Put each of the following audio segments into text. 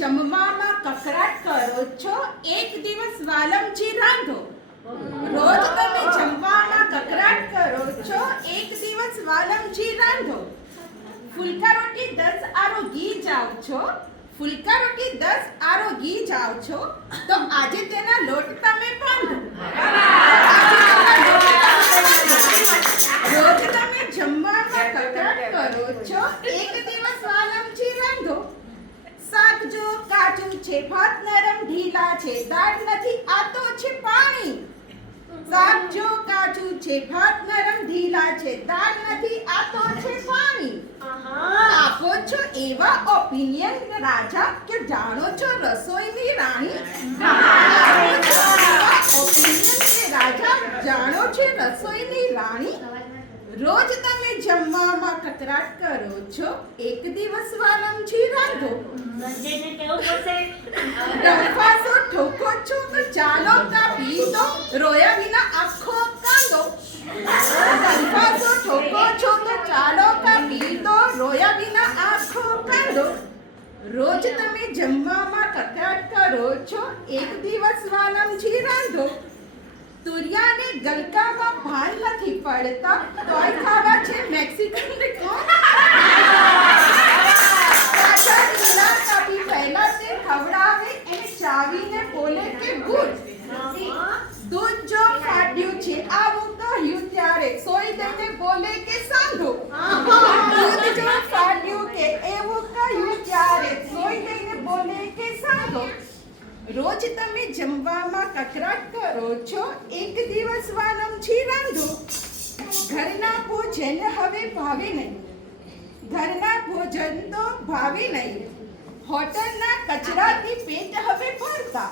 જમવામાં કકરાટ કરો છો, એક દિવસ વાલમજી રાંધો. રોજ તમે જમવામાં કકરાટ કરો છો, એક દિવસ વાલમજી રાંધો. ફુલકા રોટી 10 આરો ઘી જાવ છો, ફુલકા રોટી 10 આરો ઘી જાવ છો, તો આજે તેના લોટ તમે બાંધો. રોજ તમે જમવામાં કકરાટ કરો છો, એક દિવસ વાલમજી રાંધો. શાક જો કાચું છે, ભાત નરમ ઢીલા છે, દાળ નથી આ તો છે પાણી. શાક જો કાચું છે, ભાત નરમ ઢીલા છે, દાળ નથી આ તો છે પાણી. આપો છો એવા ઓપિનિયન રાજા કે જાણો છો રસોઈની રાણી. ઓપિનિયન કે રાજા જાણો છો રસોઈની રાણી. રોજ તમે જમવામાં કકરાટ કરો છો, એક દિવસ વાલમજી રાંધો. ડંફાસો ઠોકો છો તો ચાલો કાપી દો, રોયા વિના આખો કાંદો. ડંફાસો ઠોકો છો તો ચાલો કાપી દો, રોયા વિના આખો કાંદો. રોજ તમે જમવામાં કકરાટ કરો છો, એક દિવસ વાલમજી રાંધો. તુરિયાને ગલકામાં ભાન નથી પડતા, તોય ખાવા છે મેક્સિકન રિકોન. કાચા ડુંગળા કાપી પહેલા તે ખવડાવે, એને ચાવીને બોલે કે ગુડ. દૂધ જો ફાટ્યું છે આવું કહ્યું ત્યારે સોઈ દઈને બોલે કે સાંધો. દૂધ જો ફાટ્યું કે એવું કહ્યું ત્યારે સોઈ દઈને બોલે કે સાંધો. રોજ તમે જમવામાં કકરાટ કરો છો, એક દિવસ વાલમજી રાંધો. ઘરના ભોજન હવે ભાવે નહીં, ઘરના ભોજન તો ભાવે નહીં. હોટલના કચરાથી પેટ હવે ભરતા.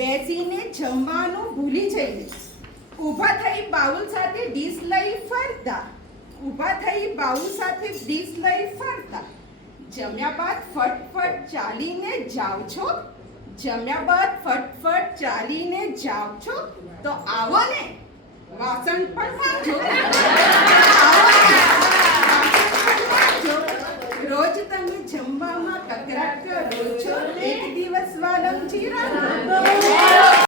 બેસીને જમવાનું ભૂલી જઈએ, ઊભા થઈ બાઉલ સાથે ડીશ લઈ ફરતા. ઊભા થઈ બાઉલ સાથે ડીશ લઈ ફરતા. જમ્યા બાદ ફટફટ ચાલીને જાઓ છો, જમ્યા બાદ ફટફટ ચાલીને જાઓ છો, તો આવો ને વાસણ પણ માંજો. આવો ને